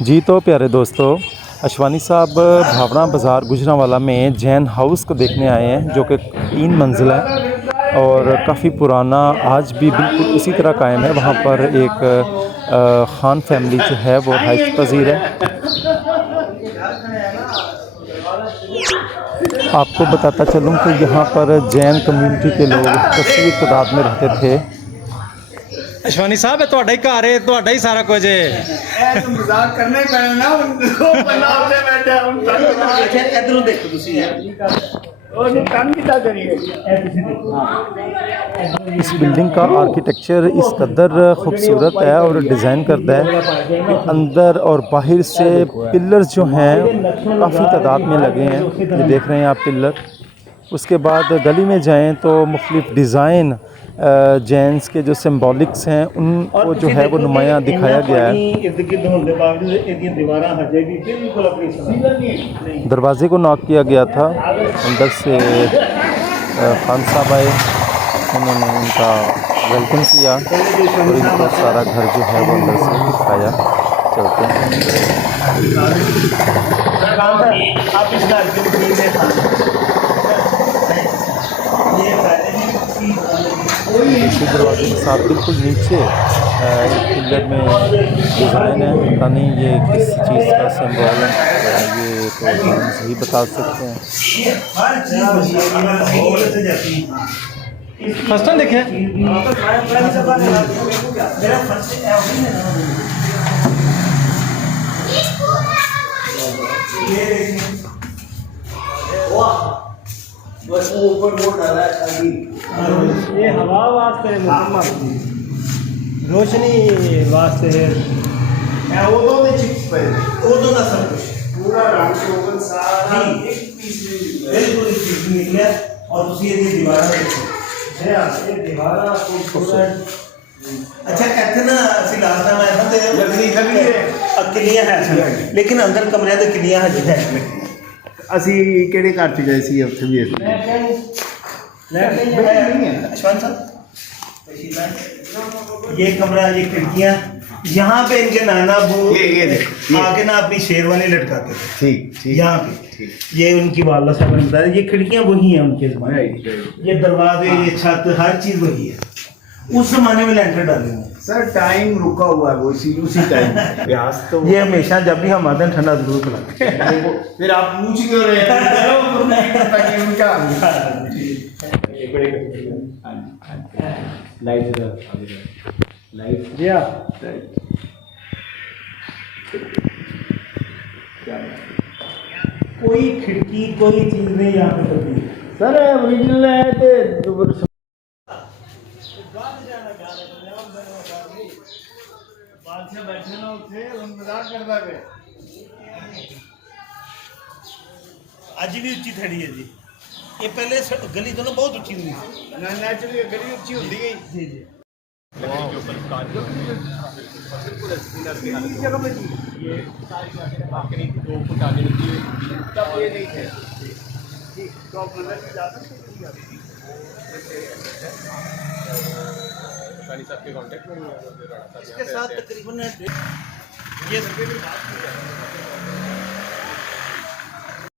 जी तो प्यारे दोस्तों, अशवानी साहब भावना बाज़ार गुजरांवाला में जैन हाउस को देखने आए हैं, जो कि 3 मंजिल है और काफ़ी पुराना, आज भी बिल्कुल उसी तरह कायम है। वहाँ पर एक ख़ान फैमिली जो है वो रिहाइश पज़ीर है। आपको बताता चलूँ कि यहाँ पर जैन कम्युनिटी के लोग कसीर तादाद में रहते थे। अशवानी साहब है ਤੁਹਾਡਾ ਹੀ ਘਰ ਹੈ, ਤੁਹਾਡਾ ਹੀ ਸਾਰਾ ਕੁਝ ਹੈ। ਇਹ ਤਾਂ ਮਜ਼ਾਕ ਕਰਨਾ ਹੀ ਪੈਣਾ ਨਾ, ਉਹ ਬੰਦਾ ਉੱਤੇ ਬੈਠਾ ਹੁਣ ਤੱਕ ਇਧਰੋਂ ਦੇਖੋ ਤੁਸੀਂ ਉਹਨੂੰ ਕੰਮ ਕਿੱਦਾਂ ਕਰੀਏ ਇਹ ਤੁਸੀਂ देखो। इस बिल्डिंग का आर्किटेक्चर इस कदर ख़ूबसूरत है और डिज़ाइन करता है कि अंदर और बाहर से पिलर्स जो हैं काफ़ी तादाद में लगे हैं। ये देख रहे हैं आप पिलर। उसके बाद गली में जाएं तो मुख्तलिफ़ डिज़ाइन जैन्स के जो सिम्बॉलिक्स हैं उनको जो है वो नुमायाँ दिखाया गया है। दरवाज़े को नॉक किया गया था, अंदर से खान साहब आए, उन्होंने उनका वेलकम किया और इनको सारा घर जो है वो अंदर से दिखाया। चलते हैं। इसी दरवाजे के साथ बिल्कुल नीचे एक पिलर में डिज़ाइन है, पता नहीं ये किस चीज़ का सिंबल है, ये तो जैन्स ही बता सकते हैं। फर्स्ट टाइम देखे बस वो ऊपर वो डाला है अभी ये हवा वास्ते है, मुकम्मल रोशनी वास्ते है। उदों ਦੇ चिप्स पे उदों ਦਾ सब कुछ पूरा रंग ओवन सारा एक पीस बिल्कुल एक पीस निकला और ਤੁਸੀਂ ਇਹਦੀ ਦੀਵਾਰਾਂ ਦੇਖੋ ਇਹ ਦੀਵਾਰਾਂ खूबसूरत। अच्छा कहते ना ਅਸੀਂ ਲਾਸਟ ਟਾਈਮ ਆਏ ਤਾਂ ਤੇ ਲੱਕੜੀ ਅਕਲੀਆਂ ਹੈ, ਲੇਕਿਨ ਅੰਦਰ ਕਮਰਿਆਂ ਦੇ ਕਿੰਨੀਆਂ ਹਜੇ ਹੈ। ਅਸੀਂ ਕਿਹੜੇ ਘਰ ਚ ਗਏ ਸੀ ਉੱਥੇ ਵੀ ਅਸੀਂ अशवान साहब ये कमरा, ये खिड़कियाँ, यहाँ पे इनके नाना अबू आके ना अपनी शेरवानी लटकाते थे। ठीक ठीक। यहाँ पे ये उनकी वाला साहब ने बताया, ये खिड़कियाँ वही हैं उनके ज़माने, ये दरवाजे, ये छत, हर चीज़ वही है। उस जमाने में लेंटर डाले हुए सर, टाइम रुका हुआ है वो उसी टाइम प्यास तो ये हमेशा जब भी हम आते हैं ठंडा जरूर पिलाते हैं। फिर आप पूछ क्यों रहे हैं उनका लाइट कोई खिड़की कोई चीज नहीं यहाँ पे कभी सर ओरिजिनल है तो बादशाह बैठे ना उठे मजाक करता है। आज भी उच्ची थड़ी है जी, ये पहले गली तो ना बहुत उच्ची हुई थी ना, नेचुरली गली उच्ची होती गई। जी जी जगह पे जी ये सारी बालकनी 2 फुट आगे लगी हुई, तब ये नहीं थे जी, तो आप अंदर भी जा सकते हैं। सबके कांटेक्ट में इसके साथ तकरीबन ये